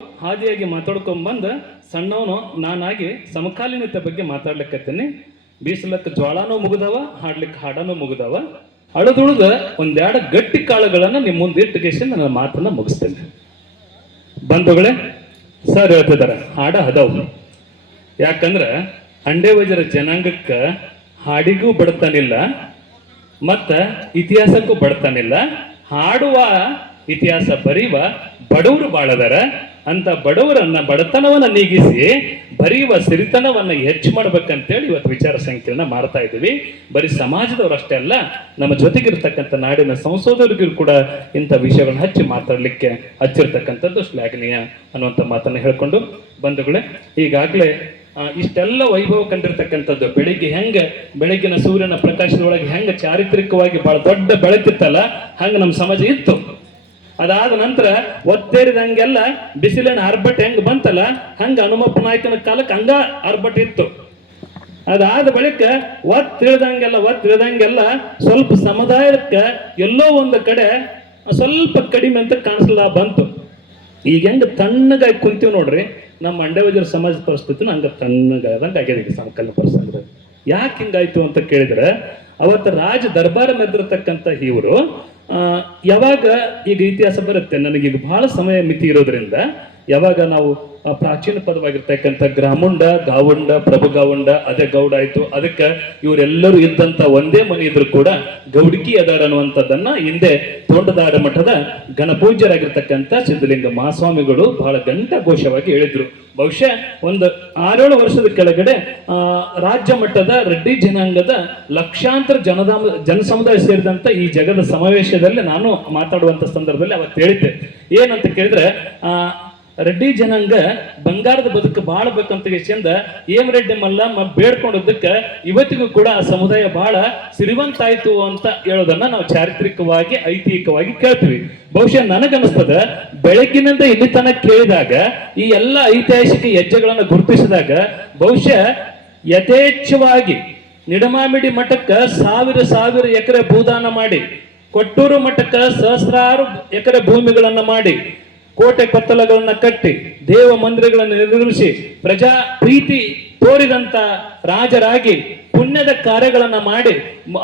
ಹಾದಿಯಾಗಿ ಮಾತಾಡ್ಕೊಂಬಂದ ಸಣ್ಣವನು ನಾನಾಗಿ ಸಮಕಾಲೀನತೆ ಬಗ್ಗೆ ಮಾತಾಡ್ಲಿಕ್ಕತ್ತೀನಿ. ಬೀಸಲಕ್ಕೆ ಜ್ವಾಳನೂ ಮುಗಿದವ, ಹಾಡ್ಲಿಕ್ಕೆ ಹಾಡನೂ ಮುಗಿದವ. ಅಳದುಳಿದ ಒಂದೆರಡು ಗಟ್ಟಿ ಕಾಳುಗಳನ್ನ ನಿಮ್ಮ ಮುಂದೆ ಇಟ್ಟುಗೆಸಿ ನನ್ನ ಮಾತನ್ನ ಮುಗಿಸ್ತೇನೆ. ಬಂಧುಗಳೇ, ಸರ್ ಹೇಳ್ತಿದ್ದಾರೆ ಹಾಡ ಹದವು. ಯಾಕಂದ್ರೆ ಅಂಡೆ ವಜರ ಜನಾಂಗಕ್ಕ ಹಾಡಿಗೂ ಬಡತಾನಿಲ್ಲ, ಮತ್ತ ಇತಿಹಾಸಕ್ಕೂ ಬಡತಾನಿಲ್ಲ. ಹಾಡುವ ಇತಿಹಾಸ ಬರೆಯುವ ಬಡವರು ಬಾಳದಾರ. ಅಂತ ಬಡವರನ್ನ ಬಡತನವನ್ನ ನೀಗಿಸಿ ಬರೆಯುವ ಸಿರಿತನವನ್ನ ಹೆಚ್ಚು ಮಾಡ್ಬೇಕಂತೇಳಿ ಇವತ್ತು ವಿಚಾರ ಸಂಕಿರಣ ಮಾಡ್ತಾ ಇದ್ದೀವಿ. ಬರೀ ಸಮಾಜದವರು ಅಷ್ಟೇ ಅಲ್ಲ, ನಮ್ಮ ಜೊತೆಗಿರ್ತಕ್ಕಂಥ ನಾಡಿನ ಸಂಶೋಧಕರಿಗೂ ಕೂಡ ಇಂಥ ವಿಷಯಗಳನ್ನ ಹಚ್ಚಿ ಮಾತಾಡ್ಲಿಕ್ಕೆ ಹಚ್ಚಿರ್ತಕ್ಕಂಥದ್ದು ಶ್ಲಾಘನೀಯ ಅನ್ನುವಂಥ ಮಾತನ್ನ ಹೇಳ್ಕೊಂಡು, ಬಂಧುಗಳೇ, ಈಗಾಗಲೇ ಇಷ್ಟೆಲ್ಲ ವೈಭವ ಕಂಡಿರ್ತಕ್ಕಂಥದ್ದು ಬೆಳಗಿನ ಸೂರ್ಯನ ಪ್ರಕಾಶದೊಳಗೆ ಹೆಂಗ ಚಾರಿತ್ರಿಕವಾಗಿ ಬಹಳ ದೊಡ್ಡ ಬೆಳಕಿತ್ತಲ್ಲ, ಹಂಗ ನಮ್ಮ ಸಮಾಜ ಇತ್ತು. ಅದಾದ ನಂತರ ಒತ್ತೇರಿದಂಗೆಲ್ಲ ಬಿಸಿಲಿನ ಆರ್ಭಟ ಹೆಂಗ್ ಬಂತಲ್ಲ, ಹಂಗ ಹನುಮಪ್ಪ ನಾಯಕನ ಕಾಲಕ್ಕೆ ಹಂಗ ಆರ್ಭಟ ಇತ್ತು. ಅದಾದ ಬಳಿಕ ಒತ್ತಿಳಿದಂಗೆಲ್ಲ ಸ್ವಲ್ಪ ಸಮುದಾಯಕ್ಕೆ ಎಲ್ಲೋ ಒಂದು ಕಡೆ ಸ್ವಲ್ಪ ಕಡಿಮೆ ಅಂತ ಕಾಣಿಸ್ಲಾ ಬಂತು. ಈಗ ಹೆಂಗ ತಣ್ಣಗಾಗಿ ಕುಂತೀವಿ ನೋಡ್ರಿ, ನಮ್ಮ ಮಂಡ್ಯವಜರ ಸಮಾಜದ ಪರಿಸ್ಥಿತಿನ ಹಂಗ ತಣ್ಣಗಾದಂಗೆ ಆಗ್ಯದ ಈಗ ಸಮಕಾಲೀನ ಪರಿಸ್ಥಿತಿ. ಯಾಕೆ ಹಿಂಗಾಯ್ತು ಅಂತ ಕೇಳಿದ್ರೆ, ಅವತ್ತು ರಾಜ ದರ್ಬಾರ ಮೆದ್ದಿರ್ತಕ್ಕಂಥ ಇವರು ಯಾವಾಗ ಈಗ ಇತಿಹಾಸ ಬರುತ್ತೆ, ನನಗೀಗ ಬಹಳ ಸಮಯ ಮಿತಿ ಇರೋದ್ರಿಂದ ಯಾವಾಗ ನಾವು ಪ್ರಾಚೀನ ಪದವಾಗಿರ್ತಕ್ಕಂಥ ಗ್ರಾಮುಂಡ, ಗಾವುಂಡ, ಪ್ರಭು ಗಾವುಂಡ, ಅದೇ ಗೌಡ ಆಯ್ತು. ಅದಕ್ಕೆ ಇವರೆಲ್ಲರೂ ಇದ್ದಂತ ಒಂದೇ ಮನೆ ಇದ್ರು ಕೂಡ ಗೌಡಿಕಿ ಅದಾರ ಅನ್ನುವಂಥದ್ದನ್ನ ಹಿಂದೆ ತೋಂಟದಾಡ ಮಠದ ಗಣಪೂಜ್ಯರಾಗಿರ್ತಕ್ಕಂಥ ಸಿದ್ಧಲಿಂಗ ಮಹಾಸ್ವಾಮಿಗಳು ಬಹಳ ಘಂಟಾಘೋಷವಾಗಿ ಹೇಳಿದ್ರು. ಬಹುಶಃ ಒಂದು 6-7 ವರ್ಷದ ಕೆಳಗಡೆ ರಾಜ್ಯ ಮಟ್ಟದ ರೆಡ್ಡಿ ಜನಾಂಗದ ಲಕ್ಷಾಂತರ ಜನಸಮುದಾಯ ಸೇರಿದಂತ ಈ ಜಗದ ಸಮಾವೇಶದಲ್ಲಿ ನಾನು ಮಾತಾಡುವಂತ ಸಂದರ್ಭದಲ್ಲಿ ಅವತ್ತು ಹೇಳಿದ್ದೆ. ಏನಂತ ಕೇಳಿದ್ರೆ, ರೆಡ್ಡಿ ಜನಾಂಗ ಬಂಗಾರದ ಬದುಕು ಬಾಳ್ಬೇಕಂತ ಚಂದ ರೆಡ್ಡಿ ಮಲ್ಲಮ್ಮ ಬೇಡ್ಕೊಂಡದಕ್ಕೆ ಇವತ್ತಿಗೂ ಕೂಡ ಆ ಸಮುದಾಯ ಬಹಳ ಸಿರಿವಂತ ಆಯ್ತು ಅಂತ ಹೇಳೋದನ್ನ ನಾವು ಚಾರಿತ್ರಿಕವಾಗಿ ಐತಿಹಾಸಿಕವಾಗಿ ಕೇಳ್ತೀವಿ. ಬಹುಶಃ ನನಗನ್ನಿಸ್ತದ, ಬೆಳಗ್ಗಿನಿಂದ ಇಲ್ಲಿ ತನಕ ಕೇಳಿದಾಗ ಈ ಎಲ್ಲ ಐತಿಹಾಸಿಕ ಹೆಜ್ಜೆಗಳನ್ನು ಗುರುತಿಸಿದಾಗ ಬಹುಶಃ ಯಥೇಚ್ಛವಾಗಿ ನಿಡಮಾಮಿಡಿ ಮಠಕ್ಕೆ ಸಾವಿರ ಎಕರೆ ಭೂದಾನ ಮಾಡಿ, ಕೊಟ್ಟೂರು ಮಠಕ್ಕೆ ಸಹಸ್ರಾರು ಎಕರೆ ಭೂಮಿಗಳನ್ನ ಮಾಡಿ, ಕೋಟೆ ಕೊತ್ತಲಗಳನ್ನ ಕಟ್ಟಿ, ದೇವ ಮಂದಿರಗಳನ್ನು ನಿರ್ಮಿಸಿ, ಪ್ರಜಾ ಪ್ರೀತಿ ತೋರಿದಂತ ರಾಜರಾಗಿ ಪುಣ್ಯದ ಕಾರ್ಯಗಳನ್ನ ಮಾಡಿ,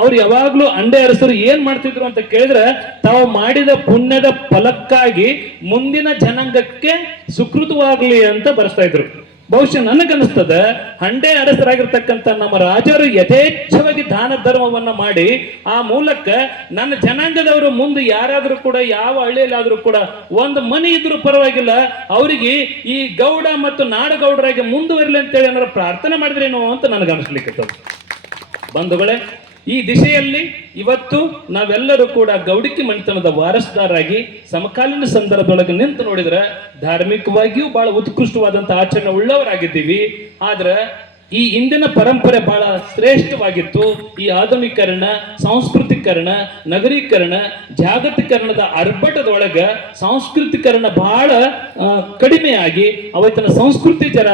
ಅವ್ರು ಯಾವಾಗ್ಲೂ ಅಂಡೆ ಅರಸರು ಏನ್ ಮಾಡ್ತಿದ್ರು ಅಂತ ಕೇಳಿದ್ರೆ, ತಾವು ಮಾಡಿದ ಪುಣ್ಯದ ಫಲಕ್ಕಾಗಿ ಮುಂದಿನ ಜನಾಂಗಕ್ಕೆ ಸುಕೃತವಾಗ್ಲಿ ಅಂತ ಬರೆಸ್ತಾ ಇದ್ರು. ಬಹುಶಃ ನನಗನ್ನಿಸ್ತದ, ಹಂಡೆ ಅರಸರಾಗಿರ್ತಕ್ಕಂಥ ನಮ್ಮ ರಾಜರು ಯಥೇಚ್ಛವಾಗಿ ದಾನ ಧರ್ಮವನ್ನ ಮಾಡಿ ಆ ಮೂಲಕ ನನ್ನ ಜನಾಂಗದವರು ಮುಂದೆ ಯಾರಾದ್ರೂ ಕೂಡ ಯಾವ ಹಳ್ಳಿಯಲ್ಲಾದ್ರೂ ಕೂಡ ಒಂದು ಮನೆ ಇದ್ರೂ ಪರವಾಗಿಲ್ಲ, ಅವರಿಗೆ ಈ ಗೌಡ ಮತ್ತು ನಾಡಗೌಡರಾಗಿ ಮುಂದುವರಿಲಿ ಅಂತೇಳಿ ಏನಾರ ಪ್ರಾರ್ಥನೆ ಮಾಡಿದ್ರೇನೋ ಅಂತ ನನಗನ್ನಿಸ್ಲಿಕ್ಕೆ. ಬಂಧುಗಳೇ, ಈ ದಿಶೆಯಲ್ಲಿ ಇವತ್ತು ನಾವೆಲ್ಲರೂ ಕೂಡ ಗೌಡಿಕಿ ಮನೆತನದ ವಾರಸುದಾರರಾಗಿ ಸಮಕಾಲೀನ ಸಂದರ್ಭದೊಳಗೆ ನಿಂತು ನೋಡಿದ್ರೆ ಧಾರ್ಮಿಕವಾಗಿಯೂ ಬಹಳ ಉತ್ಕೃಷ್ಟವಾದಂತಹ ಆಚರಣೆ ಉಳ್ಳವರಾಗಿದ್ದೀವಿ. ಆದ್ರೆ ಈ ಇಂದಿನ ಪರಂಪರೆ ಬಹಳ ಶ್ರೇಷ್ಠವಾಗಿತ್ತು. ಈ ಆಧುನೀಕರಣ, ಸಾಂಸ್ಕೃತಿಕರಣ, ನಗರೀಕರಣ, ಜಾಗತೀಕರಣದ ಅರ್ಭಟದೊಳಗ ಸಾಂಸ್ಕೃತಿಕರಣ ಬಹಳ ಕಡಿಮೆಯಾಗಿ ಅವತ್ತಿನ ಸಂಸ್ಕೃತಿ ಜರ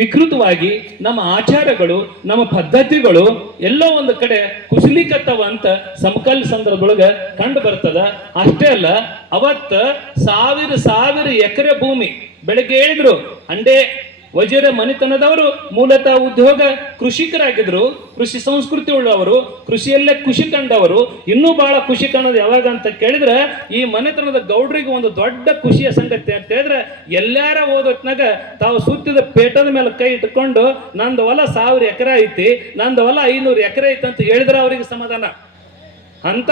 ವಿಕೃತವಾಗಿ ನಮ್ಮ ಆಚಾರಗಳು, ನಮ್ಮ ಪದ್ಧತಿಗಳು ಎಲ್ಲೋ ಒಂದು ಕಡೆ ಕುಸಿಲಿಕತ್ತವ ಅಂತ ಸಮಕಾಲೀನ ಸಂದರ್ಭದೊಳಗ ಕಂಡು ಬರ್ತದ. ಅಷ್ಟೇ ಅಲ್ಲ, ಅವತ್ತ ಸಾವಿರ ಎಕರೆ ಭೂಮಿ ಬೆಳಗ್ಗೆ ಹೇಳಿದ್ರು, ಅಂಡೆ ವಜೀರ ಮನೆತನದವರು ಮೂಲತಃ ಉದ್ಯೋಗ ಕೃಷಿಕರಾಗಿದ್ರು, ಕೃಷಿ ಸಂಸ್ಕೃತಿ ಉಳ್ಳವರು, ಕೃಷಿಯಲ್ಲೇ ಖುಷಿ ಕಂಡವರು. ಇನ್ನೂ ಬಹಳ ಖುಷಿ ಕಾಣೋದು ಯಾವಾಗ ಅಂತ ಕೇಳಿದ್ರೆ, ಈ ಮನೆತನದ ಗೌಡ್ರಿಗೆ ಒಂದು ದೊಡ್ಡ ಖುಷಿಯ ಸಂಗತಿ ಅಂತ ಹೇಳಿದ್ರೆ, ಎಲ್ಲಾರ ಓದೋತ್ನಾಗ ತಾವು ಸುತ್ತಿದ ಪೇಟದ ಮೇಲೆ ಕೈ ಇಟ್ಕೊಂಡು ನಂದು ಹೊಲ 1000 ಎಕರೆ ಐತಿ, ನಂದು ಹೊಲ 500 ಎಕರೆ ಐತಿ ಅಂತ ಹೇಳಿದ್ರೆ ಅವರಿಗೆ ಸಮಾಧಾನ. ಅಂತ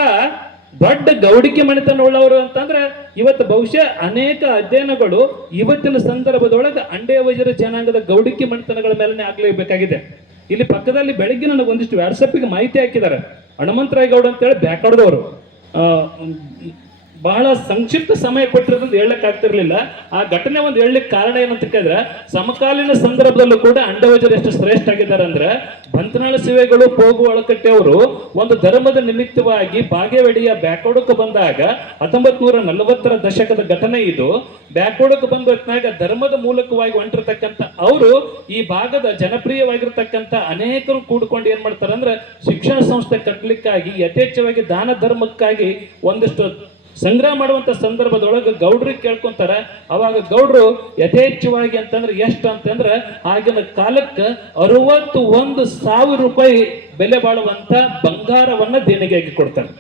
ದೊಡ್ಡ ಗೌಡಿಕೆ ಮನೆತನ ಉಳ್ಳವರು ಅಂತಂದ್ರೆ ಇವತ್ತು ಬಹುಶಃ ಅನೇಕ ಅಧ್ಯಯನಗಳು ಇವತ್ತಿನ ಸಂದರ್ಭದೊಳಗೆ ಅಂಡೆ ವಜೀರ ಜನಾಂಗದ ಗೌಡಿಕೆ ಮನೆತನಗಳ ಮೇಲೆ ಆಗ್ಲೇಬೇಕಾಗಿದೆ. ಇಲ್ಲಿ ಪಕ್ಕದಲ್ಲಿ ಬೆಳಗ್ಗೆ ನನಗೆ ಒಂದಿಷ್ಟು ವಾಟ್ಸಪ್ಗೆ ಮಾಹಿತಿ ಹಾಕಿದ್ದಾರೆ. ಹನುಮಂತರಾಯ ಗೌಡ ಅಂತೇಳಿ ಬ್ಯಾಕಾಡ್ದವರು ಬಹಳ ಸಂಕ್ಷಿಪ್ತ ಸಮಯ ಕೊಟ್ಟಿರೋದ್ರಿಂದ ಹೇಳಕ್ ಆಗ್ತಿರ್ಲಿಲ್ಲ. ಆ ಘಟನೆ ಒಂದು ಹೇಳಲಿಕ್ಕೆ ಕಾರಣ ಏನಂತ ಕೇಳಿದ್ರೆ, ಸಮಕಾಲೀನ ಸಂದರ್ಭದಲ್ಲೂ ಕೂಡ ಅಂಡವಜರು ಎಷ್ಟು ಶ್ರೇಷ್ಠ ಆಗಿದ್ದಾರೆ ಅಂದ್ರೆ, ಬಂತನಾಳ ಶಿವೆಗಳು, ಪೋಗು ಅಳಕಟ್ಟೆ ಅವರು ಒಂದು ಧರ್ಮದ ನಿಮಿತ್ತವಾಗಿ ಬಾಗೇವಾಡಿಯ ಬ್ಯಾಕ್ವರ್ಡ್ಗೆ ಬಂದಾಗ 1940ರ ದಶಕದ ಘಟನೆ ಇದು. ಬ್ಯಾಕ್ವರ್ಡ್ಗೆ ಬಂದ ಹೊತ್ನಾಗ ಧರ್ಮದ ಮೂಲಕವಾಗಿ ಹೊಂಟಿರ್ತಕ್ಕಂಥ ಅವರು ಈ ಭಾಗದ ಜನಪ್ರಿಯವಾಗಿರ್ತಕ್ಕಂಥ ಅನೇಕರು ಕೂಡ್ಕೊಂಡು ಏನ್ ಮಾಡ್ತಾರೆ ಅಂದ್ರೆ, ಶಿಕ್ಷಣ ಸಂಸ್ಥೆ ಕಟ್ಟಲಿಕ್ಕಾಗಿ ಯಥೇಚ್ಛವಾಗಿ ದಾನ ಧರ್ಮಕ್ಕಾಗಿ ಒಂದಿಷ್ಟು ಸಂಗ್ರಹ ಮಾಡುವಂತ ಸಂದರ್ಭದೊಳಗೆ ಗೌಡ್ರಿಗೆ ಕೇಳ್ಕೊಂತಾರ. ಅವಾಗ ಗೌಡ್ರು ಯಥೇಚ್ಛವಾಗಿ ಅಂತಂದ್ರೆ ಎಷ್ಟು ಅಂತಂದ್ರೆ ಆಗಿನ ಕಾಲಕ್ಕೆ 61,000 ರೂಪಾಯಿ ಬೆಲೆ ಬಾಳುವಂತ ಬಂಗಾರವನ್ನ ದೇಣಿಗೆಯಾಗಿ ಕೊಡ್ತಾರೆ.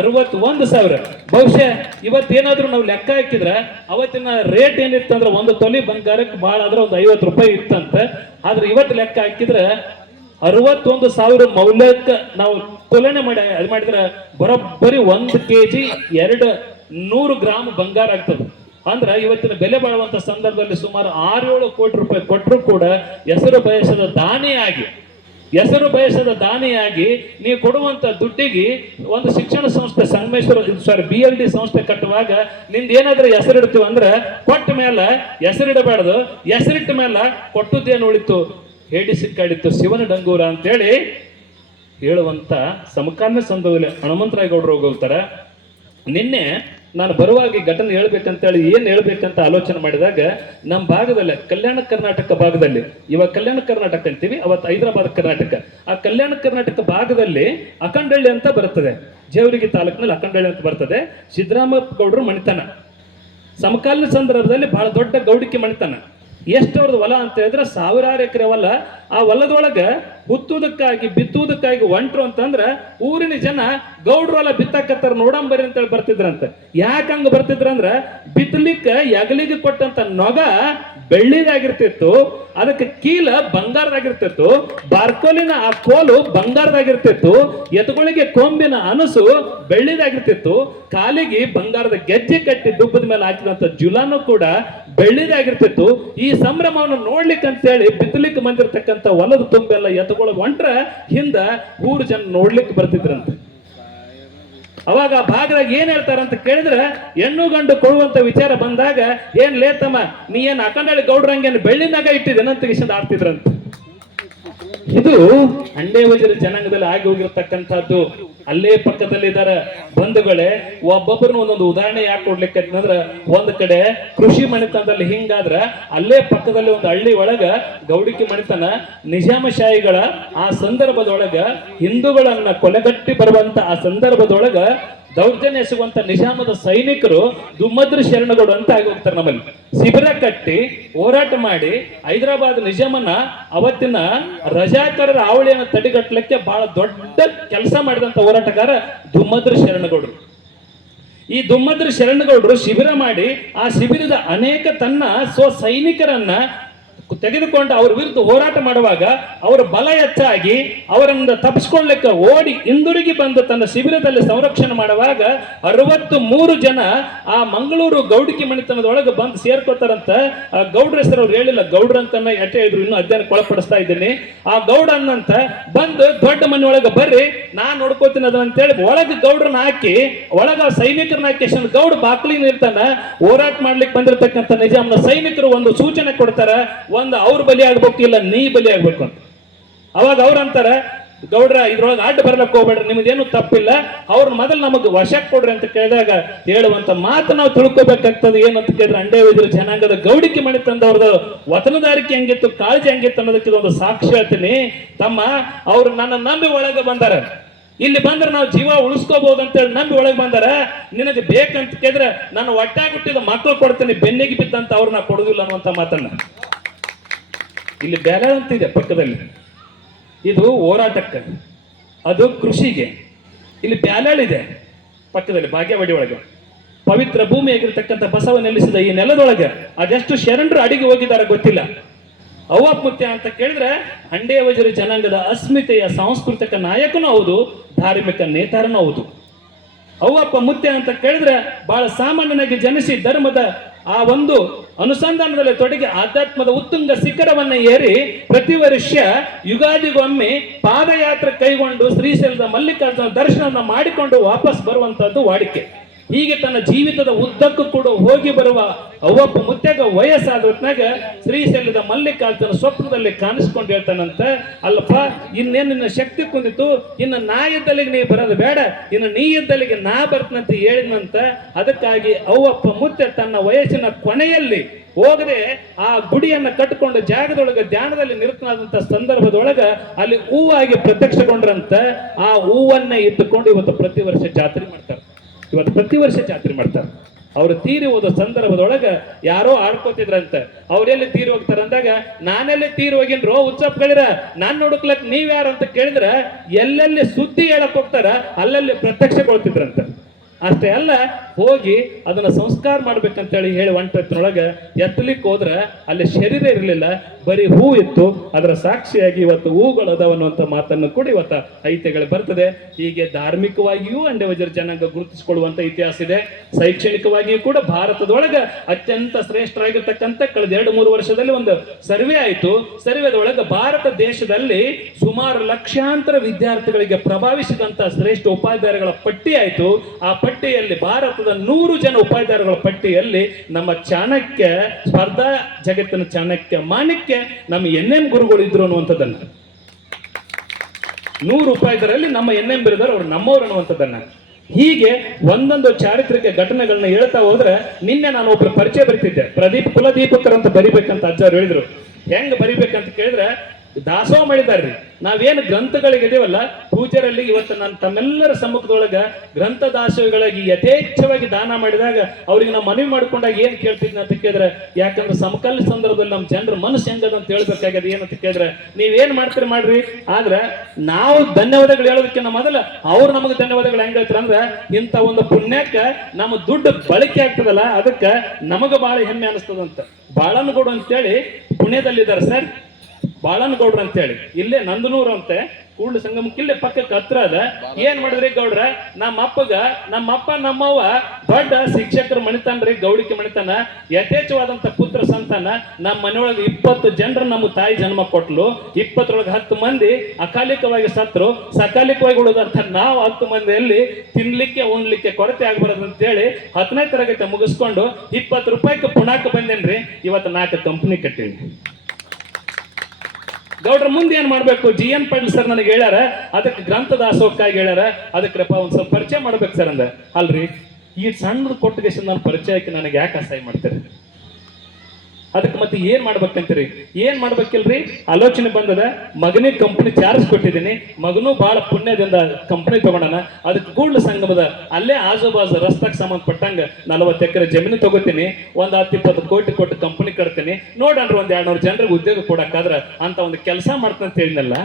61,000. ಬಹುಶಃ ಇವತ್ತೇನಾದ್ರೂ ನಾವು ಲೆಕ್ಕ ಹಾಕಿದ್ರೆ ಅವತ್ತಿನ ರೇಟ್ ಏನಿತ್ತಂದ್ರೆ ಒಂದು ತೊಲಿ ಬಂಗಾರಕ್ಕೆ ಭಾಳ ಆದ್ರೆ ಒಂದು 50 ರೂಪಾಯಿ ಇತ್ತಂತ. ಆದ್ರೆ ಇವತ್ತು ಲೆಕ್ಕ ಹಾಕಿದ್ರೆ 61,000 ಮೌಲ್ಯಕ್ಕೆ ನಾವು ತುಲನೆ ಮಾಡಿದ್ರೆ ಬರೋಬ್ಬರಿ 1 kg 200 ಗ್ರಾಮ್ ಬಂಗಾರ ಆಗ್ತದೆ. ಅಂದ್ರೆ ಇವತ್ತಿನ ಬೆಲೆ ಬಾಳುವಂತ ಸಂದರ್ಭದಲ್ಲಿ ಸುಮಾರು 6-7 ಕೋಟಿ ರೂಪಾಯಿ ಕೊಟ್ಟರು ಕೂಡ ಹೆಸರು ಬಯಸದ ದಾನಿಯಾಗಿ ನೀವು ಕೊಡುವಂತ ದುಡ್ಡಿಗೆ ಒಂದು ಶಿಕ್ಷಣ ಸಂಸ್ಥೆ ಸಂಗಮೇಶ್ವರ BLD ಸಂಸ್ಥೆ ಕಟ್ಟುವಾಗ ನಿಂದ ಏನಾದ್ರೂ ಹೆಸರಿಡ್ತೀವಿ ಅಂದ್ರೆ ಕೊಟ್ಟ ಮೇಲೆ ಹೆಸರಿಡಬಾರ್ದು, ಹೆಸರಿಟ್ಟ ಮೇಲೆ ಕೊಟ್ಟದ್ದೇನು ಉಳಿತು ಹೇಳಿ ಸಿಕ್ಕಾಡಿತ್ತು ಶಿವನ ಡಂಗೂರ ಅಂತೇಳಿ ಹೇಳುವಂತ ಸಮಕಾಲೀನ ಸಂದರ್ಭದಲ್ಲಿ ಹನುಮಂತರಾಯ ಗೌಡರು ಹೋಗ್ತಾರೆ. ನಿನ್ನೆ ನಾನು ಬರುವಾಗ ಈ ಘಟನೆ ಹೇಳ್ಬೇಕಂತೇಳಿ ಏನ್ ಹೇಳ್ಬೇಕಂತ ಆಲೋಚನೆ ಮಾಡಿದಾಗ ನಮ್ಮ ಭಾಗದಲ್ಲಿ ಕಲ್ಯಾಣ ಕರ್ನಾಟಕ ಭಾಗದಲ್ಲಿ, ಇವಾಗ ಕಲ್ಯಾಣ ಕರ್ನಾಟಕ ಅಂತೀವಿ, ಅವತ್ತು ಹೈದರಾಬಾದ್ ಕರ್ನಾಟಕ, ಆ ಕಲ್ಯಾಣ ಕರ್ನಾಟಕ ಭಾಗದಲ್ಲಿ ಅಖಂಡಹಳ್ಳಿ ಅಂತ ಬರ್ತದೆ, ಜೇವರ್ಗಿ ತಾಲೂಕಿನಲ್ಲಿ ಅಖಂಡಹಳ್ಳಿ ಅಂತ ಬರ್ತದೆ. ಸಿದ್ದರಾಮ ಗೌಡರು ಮಣಿತನ ಸಮಕಾಲೀನ ಸಂದರ್ಭದಲ್ಲಿ ಬಹಳ ದೊಡ್ಡ ಗೌಡಿಕೆ ಮಣಿತನ. ಎಷ್ಟು ಅವ್ರದ್ದು ಹೊಲ ಅಂತ ಹೇಳಿದ್ರೆ 1000 ಎಕರೆ ಹೊಲ. ಆ ಹೊಲದೊಳಗ ಹುತ್ತುವುದಕ್ಕಾಗಿ ಬಿತ್ತುವುದಕ್ಕಾಗಿ ಹೊಂಟ್ರು ಅಂತಂದ್ರ ಊರಿನ ಜನ ಗೌಡ್ರು ಹೊಲ ಬಿತ್ತಾಕತ್ತಾರ ನೋಡಂಬರಿ ಅಂತೇಳಿ ಬರ್ತಿದ್ರಂತ. ಯಾಕೆ ಹಂಗ ಬರ್ತಿದ್ರಂದ್ರ ಬಿತ್ತಲಿಕ್ಕೆ ಎಗಲಿಗೆ ಕೊಟ್ಟಂತ ನೊಗ ಬೆಳ್ಳಿದಾಗಿರ್ತಿತ್ತು, ಅದಕ್ಕೆ ಕೀಲ ಬಂಗಾರದಾಗಿರ್ತಿತ್ತು, ಬಾರ್ಕೋಲಿನ ಆ ಕೋಲು ಬಂಗಾರದಾಗಿರ್ತಿತ್ತು, ಎತ್ತುಗಳಿಗೆ ಕೊಂಬಿನ ಅನಸು ಬೆಳ್ಳಿದಾಗಿರ್ತಿತ್ತು, ಕಾಲಿಗೆ ಬಂಗಾರದ ಗೆಜ್ಜೆ ಕಟ್ಟಿ ಡುಬ್ಬದ ಮೇಲೆ ಹಾಕಿದಂತ ಜುಲಾನು ಕೂಡ ಬೆಳ್ಳಿದಾಗಿರ್ತಿತ್ತು. ಈ ಸಂಭ್ರಮವನ್ನು ನೋಡ್ಲಿಕ್ಕೆ ಅಂತೇಳಿ ಬಿತ್ತಲಿಕ್ಕೆ ಬಂದಿರತಕ್ಕಂತ ಹೊಲದ ತುಂಬೆಲ್ಲ ಎತ್ತುಗಳು ಹೊಂಟ್ರ ಹಿಂದ ಊರು ಜನ ನೋಡ್ಲಿಕ್ಕೆ ಬರ್ತಿದ್ರಂತ. ಅವಾಗ ಆ ಭಾಗದಾಗ ಏನ್ ಹೇಳ್ತಾರಂತ ಕೇಳಿದ್ರೆ ಹೆಣ್ಣು ಗಂಡು ಕೊಡುವಂತ ವಿಚಾರ ಬಂದಾಗ ಏನ್ ಲೇತಮ್ಮ ನೀ ಏನ್ ಅಖಂಡಹಳ್ಳಿ ಗೌಡ್ರಂಗೇನು ಬೆಳ್ಳಿನಾಗ ಇಟ್ಟಿದ್ದೇನಂತ ಕಿಶನ್ ಆಡ್ತಿದ್ರಂತ. ಇದು ಅಂಡೇ ವಜ್ರ ಜನಾಂಗದಲ್ಲಿ ಆಗಿ ಹೋಗಿರ್ತಕ್ಕಂಥದ್ದು. ಅಲ್ಲೇ ಪಕ್ಕದಲ್ಲಿ ಇದಾರೆ ಬಂಧುಗಳೇ. ಒಬ್ಬೊಬ್ಬರನ್ನ ಒಂದೊಂದು ಉದಾಹರಣೆ ಯಾಕೆ ಕೊಡ್ಲಿಕ್ಕೆ ಅಂದ್ರೆ, ಒಂದ್ ಕಡೆ ಕೃಷಿ ಮಣಿತನದಲ್ಲಿ ಹಿಂಗಾದ್ರ ಅಲ್ಲೇ ಪಕ್ಕದಲ್ಲಿ ಒಂದು ಹಳ್ಳಿ ಒಳಗ ಗೌಡಿಕೆ ಮಣಿತನ ನಿಜಾಮಶಾಹಿಗಳ ಆ ಸಂದರ್ಭದೊಳಗ ಹಿಂದೂಗಳನ್ನ ಕೊಲೆಗಟ್ಟಿ ಬರುವಂತ ಆ ಸಂದರ್ಭದೊಳಗ ದೌರ್ಜನ್ಯ ಎಸಗುವಂತ ನಿಜಾಮದ ಸೈನಿಕರು ದುಮ್ಮದ್ರ ಶರಣಗಳು ಅಂತ ಆಗಿ ಹೋಗ್ತಾರೆ. ನಮ್ಮಲ್ಲಿ ಶಿಬಿರ ಕಟ್ಟಿ ಹೋರಾಟ ಮಾಡಿ ಹೈದರಾಬಾದ್ ನಿಜಾಮನ ಅವತ್ತಿನ ರಜಾಕಾರರ ಆವಳಿಯನ್ನು ತಡೆಗಟ್ಟಲಿಕ್ಕೆ ಬಹಳ ದೊಡ್ಡ ಕೆಲಸ ಮಾಡಿದಂತ ಹೋರಾಟಗಾರ ದುಮ್ಮದ್ರ ಶರಣಗೌಡರು. ಈ ದುಮ್ಮದ್ರ ಶರಣಗೌಡರು ಶಿಬಿರ ಮಾಡಿ ಆ ಶಿಬಿರದ ಅನೇಕ ತನ್ನ ಸೈನಿಕರನ್ನ ತೆಗೆದುಕೊಂಡು ಅವ್ರ ವಿರುದ್ಧ ಹೋರಾಟ ಮಾಡುವಾಗ ಅವರ ಬಲ ಹೆಚ್ಚಾಗಿ ಅವರನ್ನು ತಪ್ಪಿಸ್ಕೊಳ್ಳಿಕ್ಕೆ ಓಡಿ ಹಿಂದಿರುಗಿ ಬಂದು ತನ್ನ ಶಿಬಿರದಲ್ಲಿ ಸಂರಕ್ಷಣೆ ಮಾಡುವಾಗ 63 ಜನ ಆ ಮಂಗಳೂರು ಗೌಡಿಕೆ ಮಣಿತನದೊಳಗೆ ಬಂದು ಸೇರ್ಕೊತಾರಂತ. ಆ ಗೌಡ್ರ ಹೆಸರು ಅವ್ರು ಹೇಳಿಲ್ಲ, ಗೌಡ್ರ ಅಂತ ಎಟ್ಟೆ ಹೇಳಿದ್ರು, ಇನ್ನು ಅಧ್ಯಯನಕ್ಕೆ ಒಳಪಡಿಸ್ತಾ ಇದ್ದೀನಿ. ಆ ಗೌಡ ಅನ್ನಂತ ಬಂದು ದೊಡ್ಡ ಮನೆ ಒಳಗೆ ಬರ್ರಿ ನಾನ್ ನೋಡ್ಕೋತೀನಿ ಅದು ಅಂತೇಳಿ ಒಳಗೆ ಗೌಡ್ರನ್ನ ಹಾಕಿ ಒಳಗ ಸೈನಿಕರನ್ನ ಹಾಕಿ ಗೌಡ ಬಾಕ್ಲಿನ ಇರ್ತಾನ. ಹೋರಾಟ ಮಾಡ್ಲಿಕ್ಕೆ ಬಂದಿರತಕ್ಕಂಥ ನಿಜಾಮ್ನ ಸೈನಿಕರು ಒಂದು ಸೂಚನೆ ಕೊಡ್ತಾರ, ಒಂದು ಅವ್ರು ಬಲಿ ಆಗ್ಬೇಕು ಇಲ್ಲ ನೀ ಬಲಿ ಆಗ್ಬೇಕು ಅಂತ. ಅವಾಗ ಅವ್ರಂತಾರ ಗೌಡ್ರ ಇದ್ರೊಳಗೆ ಅಡ್ಡ ಬರ್ಲಕ್ ಹೋಗ್ಬೇಡ್ರಿ, ನಿಮ್ದೇನು ತಪ್ಪಿಲ್ಲ, ಅವ್ರನ್ನ ಮೊದಲು ನಮಗೆ ವಶಕ್ಕೆ ಕೊಡ್ರಿ ಅಂತ ಕೇಳಿದಾಗ ಹೇಳುವಂತ ಮಾತು ನಾವು ತಿಳ್ಕೊಬೇಕಾಗ್ತದೆ. ಏನಂತ ಕೇಳಿದ್ರೆ ಅಂಡೇ ವೈದ್ಯರ ಜನಾಂಗದ ಗೌಡಿಕೆ ಮಣಿತನದವ್ರದ್ದು ವತನದಾರಿಕೆ ಹೆಂಗಿತ್ತು, ಕಾಳಜಿ ಹೆಂಗಿತ್ತು ಅನ್ನೋದಕ್ಕೆ ಒಂದು ಸಾಕ್ಷಿ ಹೇಳ್ತೀನಿ. ತಮ್ಮ ಅವ್ರು ನನ್ನ ನಂಬಿ ಒಳಗೆ ಬಂದಾರ, ಇಲ್ಲಿ ಬಂದ್ರೆ ನಾವು ಜೀವ ಉಳಿಸ್ಕೋಬಹುದು ಅಂತೇಳಿ ನಂಬಿ ಒಳಗೆ ಬಂದಾರ. ನಿನಗೆ ಬೇಕಂತ ಕೇಳಿದ್ರೆ ನಾನು ಒಟ್ಟಾಗಿ ಹುಟ್ಟಿದ ಮಕ್ಕಳು ಕೊಡ್ತೀನಿ, ಬೆನ್ನಿಗೆ ಬಿದ್ದಂತ ಅವ್ರನ್ನ ಕೊಡುದಿಲ್ಲ ಅನ್ನುವಂತ ಮಾತನ್ನ. ಇಲ್ಲಿ ಬ್ಯಾಲಾಳ್ ಅಂತಿದೆ ಪಕ್ಕದಲ್ಲಿ, ಇದು ಹೋರಾಟಕ್ಕೆ, ಅದು ಕೃಷಿಗೆ. ಇಲ್ಲಿ ಬ್ಯಾಲಾಳ್ ಇದೆ ಪಕ್ಕದಲ್ಲಿ ಬಾಗೇವಾಡಿ ಒಳಗೆ. ಪವಿತ್ರ ಭೂಮಿಯಾಗಿರ್ತಕ್ಕಂಥ ಬಸವ ನೆಲೆಸಿದ ಈ ನೆಲದೊಳಗೆ ಅದೆಷ್ಟು ಶರಣರು ಅಡಿಗೆ ಹೋಗಿದ್ದಾರೆ ಗೊತ್ತಿಲ್ಲ. ಅವ್ವಪ್ಪ ಮುತ್ಯ ಅಂತ ಕೇಳಿದ್ರೆ ಅಂಡೇ ವಜ್ರ ಜನಾಂಗದ ಅಸ್ಮಿತೆಯ ಸಾಂಸ್ಕೃತಿಕ ನಾಯಕನೂ ಹೌದು, ಧಾರ್ಮಿಕ ನೇತಾರನೂ ಹೌದು. ಅವ್ವಪ್ಪ ಮುತ್ಯ ಅಂತ ಕೇಳಿದ್ರೆ ಬಹಳ ಸಾಮಾನ್ಯನಾಗಿ ಜನಿಸಿ ಧರ್ಮದ ಆ ಒಂದು ಅನುಸಂಧಾನದಲ್ಲಿ ತೊಡಗಿ ಆಧ್ಯಾತ್ಮದ ಉತ್ತುಂಗ ಶಿಖರವನ್ನ ಏರಿ ಪ್ರತಿ ವರ್ಷ ಯುಗಾದಿಗೊಮ್ಮೆ ಪಾದಯಾತ್ರೆ ಕೈಗೊಂಡು ಶ್ರೀಶೈಲದ ಮಲ್ಲಿಕಾರ್ಜುನ ದರ್ಶನವನ್ನು ಮಾಡಿಕೊಂಡು ವಾಪಸ್ ಬರುವಂತಹದ್ದು ವಾಡಿಕೆ. ಹೀಗೆ ತನ್ನ ಜೀವಿತದ ಉದ್ದಕ್ಕೂ ಕೂಡ ಹೋಗಿ ಬರುವ ಅವ್ವಪ್ಪ ಮುತ್ಯಾಗ ವಯಸ್ಸಾದ ಹೊತ್ನಾಗ ಶ್ರೀಶೈಲದ ಮಲ್ಲಿಕಾರ್ಜುನ ಸ್ವಪ್ನದಲ್ಲಿ ಕಾಣಿಸ್ಕೊಂಡು ಹೇಳ್ತಾನಂತ, ಅಲ್ಲಪ್ಪ ಇನ್ನೇನು ನಿನ್ನ ಶಕ್ತಿ ಕುಂದಿತು, ಇನ್ನು ನಾ ಇದ್ದಲ್ಲಿಗೆ ನೀ ಬರೋದು ಬೇಡ, ಇನ್ನು ನೀ ಇದ್ದಲ್ಲಿಗೆ ನಾ ಬರ್ತನಂತ ಹೇಳಿದಂತ. ಅದಕ್ಕಾಗಿ ಅವ್ವಪ್ಪ ಮುತ್ಯ ತನ್ನ ವಯಸ್ಸಿನ ಕೊನೆಯಲ್ಲಿ ಹೋಗದೆ ಆ ಗುಡಿಯನ್ನ ಕಟ್ಟಿಕೊಂಡು ಜಾಗದೊಳಗೆ ಧ್ಯಾನದಲ್ಲಿ ನಿರತನಾದಂತ ಸಂದರ್ಭದೊಳಗ ಅಲ್ಲಿ ಹೂವಾಗಿ ಪ್ರತ್ಯಕ್ಷಗೊಂಡ್ರಂತ. ಆ ಹೂವನ್ನ ಇಟ್ಟುಕೊಂಡು ಇವತ್ತು ಪ್ರತಿ ವರ್ಷ ಜಾತ್ರೆ ಮಾಡ್ತಾರೆ. ಇವತ್ತು ಪ್ರತಿ ವರ್ಷ ಜಾತ್ರೆ ಮಾಡ್ತಾರೆ. ಅವ್ರು ತೀರಿ ಹೋದ ಸಂದರ್ಭದೊಳಗೆ ಯಾರೋ ಆಡ್ಕೋತಿದ್ರಂತೆ, ಅವ್ರೆಲ್ಲಿ ತೀರಿ ಹೋಗ್ತಾರ ಅಂದಾಗ ನಾನೆಲ್ಲಿ ತೀರಿ ಹೋಗಿನ್ರೋ ಉತ್ಸವಗಳಿರ ನಾನ್ ನೋಡ್ಕ್ಲಕ್ ನೀವ್ ಯಾರು ಅಂತ ಕೇಳಿದ್ರ ಎಲ್ಲೆಲ್ಲಿ ಸುದ್ದಿ ಹೇಳಕ್ ಹೋಗ್ತಾರ ಅಲ್ಲಲ್ಲಿ ಪ್ರತ್ಯಕ್ಷಗೊಳ್ತಿದ್ರಂತೆ. ಅಷ್ಟೇ ಅಲ್ಲ, ಹೋಗಿ ಅದನ್ನ ಸಂಸ್ಕಾರ ಮಾಡ್ಬೇಕಂತೇಳಿ ಹೇಳಿ ಒಂಟೊತ್ತಿನೊಳಗೆ ಎತ್ತಲಿಕ್ಕೆ ಹೋದ್ರೆ ಅಲ್ಲಿ ಶರೀರ ಇರಲಿಲ್ಲ, ಬರೀ ಹೂ ಇತ್ತು. ಅದರ ಸಾಕ್ಷಿಯಾಗಿ ಇವತ್ತು ಹೂಗಳು ಅದಾವ ಅನ್ನುವಂಥ ಮಾತನ್ನು ಕೂಡ ಇವತ್ತು ಐತಿಗಳು ಬರ್ತದೆ. ಹೀಗೆ ಧಾರ್ಮಿಕವಾಗಿಯೂ ಅಂಡೆವಜರ ಜನಾಂಗ ಗುರುತಿಸಿಕೊಳ್ಳುವಂತ ಇತಿಹಾಸ ಇದೆ. ಶೈಕ್ಷಣಿಕವಾಗಿಯೂ ಕೂಡ ಭಾರತದೊಳಗೆ ಅತ್ಯಂತ ಶ್ರೇಷ್ಠರಾಗಿರ್ತಕ್ಕಂಥ ಕಳೆದ 2-3 ವರ್ಷದಲ್ಲಿ ಒಂದು ಸರ್ವೆ ಆಯಿತು. ಸರ್ವೆದೊಳಗೆ ಭಾರತ ದೇಶದಲ್ಲಿ ಸುಮಾರು ಲಕ್ಷಾಂತರ ವಿದ್ಯಾರ್ಥಿಗಳಿಗೆ ಪ್ರಭಾವಿಸಿದಂತ ಶ್ರೇಷ್ಠ ಉಪಾಧ್ಯಾಯರುಗಳ ಪಟ್ಟಿ ಆಯಿತು. ಆ ಪಟ್ಟಿಯಲ್ಲಿ ಭಾರತದ 100 ಜನ ಉಪಾಧ್ಯಾಯರುಗಳ ಪಟ್ಟಿಯಲ್ಲಿ ನಮ್ಮ ಚಾಣಕ್ಯ, ಸ್ಪರ್ಧಾ ಜಗತ್ತಿನ ಚಾಣಕ್ಯ ಮಾಣಿಕ್ಯ, ನಮ್ಮ NM ಗುರುಗಳು ಇದ್ರು ಅನ್ನುವಂಥದ್ದನ್ನ 100 ಉಪಾಧ್ಯಾಯರಲ್ಲಿ ನಮ್ಮ NM ಬಿರಿದವರು ಅವ್ರು ನಮ್ಮವ್ರು ಅನ್ನುವಂಥದ್ದನ್ನ. ಹೀಗೆ ಒಂದೊಂದು ಚಾರಿತ್ರಿಕ ಘಟನೆಗಳನ್ನ ಹೇಳ್ತಾ ಹೋದ್ರೆ, ನಿನ್ನೆ ನಾನು ಒಬ್ರು ಪರಿಚಯ ಬರೀತಿದ್ದೆ, ಪ್ರದೀಪ್ ಕುಲದೀಪಕರ್ ಅಂತ ಬರಿಬೇಕಂತ ಅಜ್ಜವ್ರು ಹೇಳಿದ್ರು. ಹೆಂಗ್ ಬರಿಬೇಕಂತ ಕೇಳಿದ್ರೆ, ದಾಸೋಹ ಮಾಡಿದಾರ್ರಿ. ನಾವೇನು ಗ್ರಂಥಗಳಿಗಿದೀವಲ್ಲ ಪೂಜರಲ್ಲಿ, ಇವತ್ತು ನಾನು ತಮ್ಮೆಲ್ಲರ ಸಮ್ಮುಖದೊಳಗ ಗ್ರಂಥ ದಾಸೋಹಗಳಾಗಿ ಯಥೇಚ್ಛವಾಗಿ ದಾನ ಮಾಡಿದಾಗ ಅವ್ರಿಗೆ ನಾವು ಮನವಿ ಮಾಡ್ಕೊಂಡಾಗ ಏನ್ ಕೇಳ್ತಿದ್ನ ಅಂತ ಕೇಳಿದ್ರೆ, ಯಾಕಂದ್ರೆ ಸಮಕಾಲೀನ ಸಂದರ್ಭದಲ್ಲಿ ನಮ್ಮ ಜನರ ಮನಸ್ಸು ಹೆಂಗದ ಅಂತ ಹೇಳ್ಬೇಕಾಗ್ಯದ. ಏನಂತ ಕೇಳಿದ್ರೆ, ನೀವೇನ್ ಮಾಡ್ತೀರಿ ಮಾಡ್ರಿ, ಆದ್ರೆ ನಾವು ಧನ್ಯವಾದಗಳು ಹೇಳೋದಕ್ಕಿಂತ ಮೊದಲ ಅವ್ರು ನಮಗೆ ಧನ್ಯವಾದಗಳು ಹೆಂಗ್ ಹೇಳ್ತಾರ ಅಂದ್ರೆ, ಇಂಥ ಒಂದು ಪುಣ್ಯಕ್ಕೆ ನಮ್ಮ ದುಡ್ಡು ಬಳಕೆ ಆಗ್ತದಲ್ಲ, ಅದಕ್ಕೆ ನಮಗ ಬಹಳ ಹೆಮ್ಮೆ ಅನಿಸ್ತದಂತ. ಬಾಳನಗೌಡ ಅಂತೇಳಿ ಪುಣ್ಯದಲ್ಲಿದ್ದಾರೆ ಸರ್, ಬಾಳನಗೌಡ್ರ ಅಂತೇಳಿ, ಇಲ್ಲೇ ನಂದನೂರು ಅಂತೆ, ಕೂಡ್ಲು ಸಂಗಮಕ್ಕೆ ಇಲ್ಲೇ ಪಕ್ಕಕ್ಕೆ ಹತ್ರ ಅದ. ಏನ್ ಮಾಡಿದ್ರಿ ಗೌಡ್ರ, ನಮ್ಮಪ್ಪ ನಮ್ಮವ್ವ ದೊಡ್ಡ ಶಿಕ್ಷಕರು ಮಣಿತಾನ್ರಿ, ಗೌಡಿಕೆ ಮಣಿತಾನ, ಯಥೇಚ್ಛವಾದಂತ ಪುತ್ರ ಸಂತಾನ. ನಮ್ಮ ಮನೆಯೊಳಗೆ 20 ಜನರು ನಮ್ಮ ತಾಯಿ ಜನ್ಮ ಕೊಟ್ಲು. 20ರೊಳಗೆ 10 ಮಂದಿ ಅಕಾಲಿಕವಾಗಿ ಸತ್ರು. ಸಕಾಲಿಕವಾಗಿ ಉಳಿದಂತ ನಾವು 10 ಮಂದಿಯಲ್ಲಿ ತಿನ್ಲಿಕ್ಕೆ ಉಣ್ಲಿಕ್ಕೆ ಕೊರತೆ ಆಗ್ಬಾರ್ದು ಅಂತೇಳಿ 10ನೇ ತರಗತಿ ಮುಗಿಸ್ಕೊಂಡು 20 ರೂಪಾಯಿಗೆ ಪುಣಾಕ ಬಂದೇನ್ರಿ. ಇವತ್ತು 4 ಕಂಪನಿ ಕಟ್ಟೀನಿ. ಗೌಡ್ರ ಮುಂದೆ ಏನ್ ಮಾಡ್ಬೇಕು, GN ಪಾಟೀಲ್ ಸರ್ ನನಗೆ ಹೇಳ್ಯಾರ, ಅದಕ್ಕೆ ಗ್ರಂಥ ದಾಸೋಹಕ್ಕಾಗಿ ಹೇಳ್ಯಾರ, ಅದಕ್ರಪ್ಪ ಒಂದ್ ಸ್ವಲ್ಪ ಪರಿಚಯ ಮಾಡ್ಬೇಕು ಸರ್ ಅಂದ. ಅಲ್ರಿ, ಈ ಸಣ್ಣದ ಕೊಟ್ಟಿಗೆ ನಾನು ಪರಿಚಯಕ್ಕೆ ನನಗೆ ಯಾಕೆ ಅಸಹ್ಯ ಮಾಡ್ತೀರಿ, ಅದಕ್ಕೆ ಮತ್ತೆ ಏನ್ ಮಾಡ್ಬೇಕಂತೀರಿ, ಏನ್ ಮಾಡ್ಬೇಕಿಲ್ರಿ, ಆಲೋಚನೆ ಬಂದದ. ಮಗನಿಗೆ ಕಂಪನಿ ಚಾರ್ಜ್ ಕೊಟ್ಟಿದ್ದೀನಿ, ಮಗನೂ ಬಹಳ ಪುಣ್ಯದಿಂದ ಕಂಪನಿ ತಗೊಂಡನ. ಅದಕ್ಕೆ ಕೂಡ್ಲು ಸಂಗಮದ ಅಲ್ಲೇ ಆಜುಬಾಜು ರಸ್ತೆಗೆ ಸಂಬಂಧಪಟ್ಟಂಗ 40 ಎಕರೆ ಜಮೀನು ತಗೋತೀನಿ, ಒಂದ್ 10-20 ಕೋಟಿ ಕೊಟ್ಟು ಕಂಪನಿ ಕಟ್ತೀನಿ, ನೋಡಣ್ರಿ ಒಂದ್ 200 ಜನರಿಗೆ ಉದ್ಯೋಗ ಕೊಡಕ್ಕಾದ್ರ ಅಂತ ಒಂದು ಕೆಲಸ ಮಾಡ್ತಾನೆ ಅಂತ ಹೇಳಿದ್ನಲ್ಲ.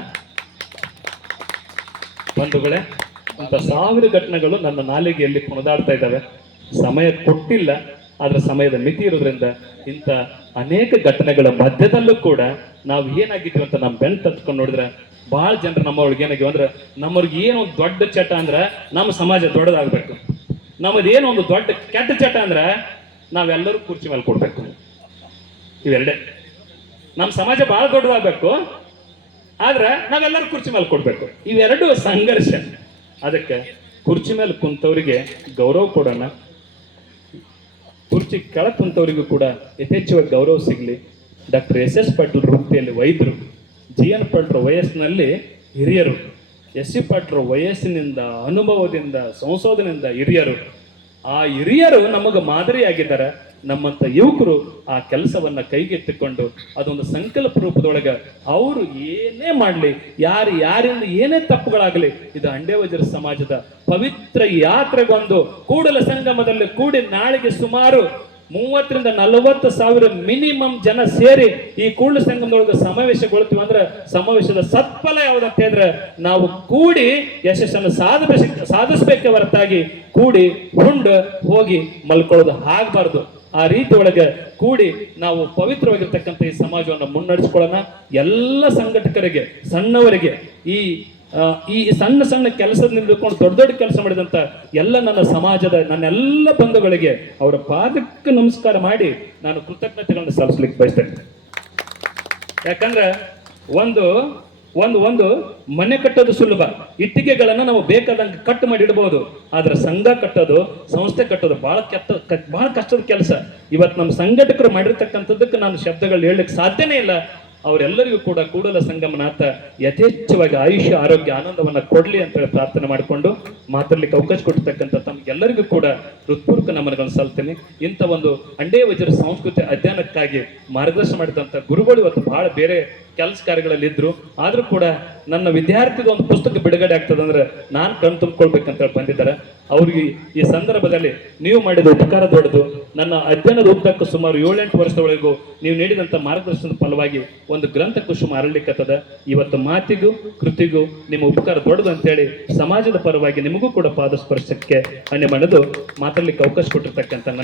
ಬಂಧುಗಳೇ, ಅಂತ 1000 ಘಟನೆಗಳು ನನ್ನ ನಾಲಿಗೆಯಲ್ಲಿ ಕುಣಿದಾಡ್ತಾ ಇದ್ದಾವೆ. ಸಮಯ ಕೊಟ್ಟಿಲ್ಲ, ಆದ್ರೆ ಸಮಯದ ಮಿತಿ ಇರೋದ್ರಿಂದ ಇಂಥ ಅನೇಕ ಘಟನೆಗಳ ಮಧ್ಯದಲ್ಲೂ ಕೂಡ ನಾವು ಏನಾಗಿದ್ವಿ ಅಂತ ನಮ್ಮ ಬೆನ್ನು ತತ್ಕೊಂಡು ನೋಡಿದ್ರೆ, ಬಹಳ ಜನರು ನಮ್ಮೊಳಗೆ ಏನಾಗಿವಿ ಅಂದ್ರೆ, ನಮ್ಮವ್ರಿಗೆ ಏನೋ ಒಂದು ದೊಡ್ಡ ಚಟ ಅಂದ್ರೆ ನಮ್ಮ ಸಮಾಜ ದೊಡ್ಡದಾಗಬೇಕು, ನಮ್ಮದೇನೋ ಒಂದು ದೊಡ್ಡ ಕೆಟ್ಟ ಚಟ ಅಂದ್ರೆ ನಾವೆಲ್ಲರೂ ಕುರ್ಚಿ ಮೇಲೆ ಕೊಡ್ಬೇಕು. ಇವೆರಡೇ. ನಮ್ಮ ಸಮಾಜ ಬಹಳ ದೊಡ್ಡದಾಗಬೇಕು, ಆದ್ರೆ ನಾವೆಲ್ಲರೂ ಕುರ್ಚಿ ಮೇಲೆ ಕೊಡ್ಬೇಕು. ಇವೆರಡು ಸಂಘರ್ಷ. ಅದಕ್ಕೆ ಕುರ್ಚಿ ಮೇಲೆ ಕುಂತವರಿಗೆ ಗೌರವ ಕೊಡೋಣ, ಕುರ್ಚಿ ಕೆಳ ಕುಂತವರಿಗೂ ಕೂಡ ಯಥೇಚ್ಛವಾಗಿ ಗೌರವ ಸಿಗಲಿ. ಡಾಕ್ಟರ್ SS ಪಾಟೀಲ್ ವೃತ್ತಿಯಲ್ಲಿ ವೈದ್ಯರು, GN ಪಾಟೀಲ್ ವಯಸ್ಸಿನಲ್ಲಿ ಹಿರಿಯರು, SC ಪಾಟೀಲ್ ವಯಸ್ಸಿನಿಂದ, ಅನುಭವದಿಂದ, ಸಂಶೋಧನೆಯಿಂದ ಹಿರಿಯರು. ಆ ಹಿರಿಯರು ನಮಗೆ ಮಾದರಿಯಾಗಿದ್ದಾರೆ. ನಮ್ಮಂತ ಯುವಕರು ಆ ಕೆಲಸವನ್ನ ಕೈಗೆತ್ತಿಕೊಂಡು ಅದೊಂದು ಸಂಕಲ್ಪ ರೂಪದೊಳಗೆ ಅವರು ಏನೇ ಮಾಡಲಿ, ಯಾರಿಂದ ಏನೇ ತಪ್ಪುಗಳಾಗಲಿ, ಇದು ಅಂಡೇವಜರ ಸಮಾಜದ ಪವಿತ್ರ ಯಾತ್ರೆಗೊಂದು ಕೂಡಲ ಸಂಗಮದಲ್ಲಿ ಕೂಡಿ ನಾಳೆಗೆ ಸುಮಾರು 30,000 ರಿಂದ 40,000 ಮಿನಿಮಮ್ ಜನ ಸೇರಿ ಈ ಕೂಡಲ ಸಂಗಮದೊಳಗೆ ಸಮಾವೇಶಗೊಳ್ತೀವಿ ಅಂದ್ರೆ, ಸಮಾವೇಶದ ಸತ್ಫಲ ಯಾವ್ದಂತ ಹೇಳಿದ್ರೆ, ನಾವು ಕೂಡಿ ಯಶಸ್ಸನ್ನು ಸಾಧಿಸಬೇಕೆ ಹೊರತಾಗಿ ಕೂಡಿ ಹುಂಡು ಹೋಗಿ ಮಲ್ಕೊಳ್ಳೋದು ಆಗ್ಬಾರ್ದು. ಆ ರೀತಿ ಒಳಗೆ ಕೂಡಿ ನಾವು ಪವಿತ್ರವಾಗಿರ್ತಕ್ಕಂಥ ಈ ಸಮಾಜವನ್ನು ಮುನ್ನಡೆಸ್ಕೊಳ್ಳೋಣ. ಎಲ್ಲ ಸಂಘಟಕರಿಗೆ, ಸಣ್ಣವರಿಗೆ, ಈ ಸಣ್ಣ ಕೆಲಸದಿಂದ ಹಿಡ್ಕೊಂಡು ದೊಡ್ಡ ದೊಡ್ಡ ಕೆಲಸ ಮಾಡಿದಂತ ಎಲ್ಲ ನನ್ನ ಸಮಾಜದ ನನ್ನೆಲ್ಲ ಬಂಧುಗಳಿಗೆ ಅವರ ಪಾದಕ್ಕೆ ನಮಸ್ಕಾರ ಮಾಡಿ ನಾನು ಕೃತಜ್ಞತೆಗಳನ್ನು ಸಲ್ಲಿಸ್ಲಿಕ್ಕೆ ಬಯಸ್ತೇನೆ. ಯಾಕಂದ್ರೆ ಒಂದು ಮನೆ ಕಟ್ಟೋದು ಸುಲಭ, ಇಟ್ಟಿಗೆಗಳನ್ನ ನಾವು ಬೇಕಾದಂಗೆ ಕಟ್ ಮಾಡಿ ಇಡಬಹುದು. ಆದ್ರೆ ಸಂಘ ಕಟ್ಟೋದು, ಸಂಸ್ಥೆ ಕಟ್ಟೋದು ಬಹಳ ಕಷ್ಟದ ಕೆಲಸ. ಇವತ್ತು ನಮ್ಮ ಸಂಘಟಕರು ಮಾಡಿರ್ತಕ್ಕಂಥದ್ದಕ್ಕೆ ನಾನು ಶಬ್ದಗಳು ಹೇಳಲಿಕ್ಕೆ ಸಾಧ್ಯನೇ ಇಲ್ಲ. ಅವರೆಲ್ಲರಿಗೂ ಕೂಡ ಕೂಡಲ ಸಂಗಮನಾಥ ಯಥೇಚ್ಛವಾಗಿ ಆಯುಷ್ಯ, ಆರೋಗ್ಯ, ಆನಂದವನ್ನ ಕೊಡ್ಲಿ ಅಂತ ಹೇಳಿ ಪ್ರಾರ್ಥನೆ ಮಾಡಿಕೊಂಡು ಮಾತಾಡ್ಲಿಕ್ಕೆ ಅವಕಾಶ ಕೊಟ್ಟಿರ್ತಕ್ಕಂಥ ತಮ್ಗೆಲ್ಲರಿಗೂ ಕೂಡ ಹೃತ್ಪೂರ್ವಕ ನಮನಗಳನ್ನು ಸಲ್ತೇನೆ. ಇಂಥ ಒಂದು ಅಂಡೇವಜರ ಸಂಸ್ಕೃತಿ ಅಧ್ಯಯನಕ್ಕಾಗಿ ಮಾರ್ಗದರ್ಶನ ಮಾಡಿದಂಥ ಗುರುಗಳು ಇವತ್ತು ಬಹಳ ಬೇರೆ ಕೆಲಸ ಕಾರ್ಯಗಳಲ್ಲಿ ಇದ್ರು. ಆದ್ರೂ ಕೂಡ ನನ್ನ ವಿದ್ಯಾರ್ಥಿದ ಒಂದು ಪುಸ್ತಕ ಬಿಡುಗಡೆ ಆಗ್ತದಂದ್ರೆ ನಾನು ಕಣ್ ತುಂಬಿಕೊಳ್ಬೇಕಂತ ಹೇಳಿ ಬಂದಿದ್ದಾರೆ. ಅವ್ರಿಗೆ ಈ ಸಂದರ್ಭದಲ್ಲಿ ನೀವು ಮಾಡಿದ ಉಪಕಾರ ದೊಡ್ಡದು. ನನ್ನ ಅಧ್ಯಯನದ ಉದ್ದಕ್ಕೂ ಸುಮಾರು 7-8 ವರ್ಷದವರೆಗೂ ನೀವು ನೀಡಿದಂಥ ಮಾರ್ಗದರ್ಶನದ ಫಲವಾಗಿ ಒಂದು ಗ್ರಂಥ ಕುಸುಮ ಅರಳಿಕತ್ತದ. ಇವತ್ತು ಮಾತಿಗೂ ಕೃತಿಗೂ ನಿಮ್ಮ ಉಪಕಾರ ದೊಡ್ಡದು ಅಂತೇಳಿ ಸಮಾಜದ ಪರವಾಗಿ ನಿಮಗೂ ಕೂಡ ಪಾದ ಸ್ಪರ್ಶಕ್ಕೆ ಅನ್ಯ ಮನದು ಮಾತಾಡ್ಲಿಕ್ಕೆ ಅವಕಾಶ ಕೊಟ್ಟಿರ್ತಕ್ಕಂಥ ನನಗೆ